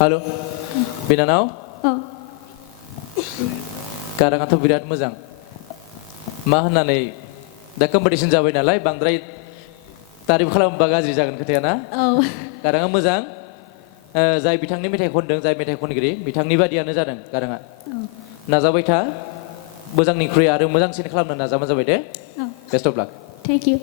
हेल' बिनानाव औ गाराङाथ' बिराद मोजां मा होननानै दा कम्पिटिसन जाबाय नालाय बांद्राय तारिफ खालामोबा गाज्रि जागोन खोथाया ना औ गाराङा मोजां जाय बिथांनि मेथाइ खनदों जाय मेथाइ खनगिरि बिथांनि बादियानो जादों गाराङा नाजाबाय था मोजांनिख्रुइ आरो मोजांसिन खालामनो नाजाबानो जाबाय दे औ best uff lakh thank you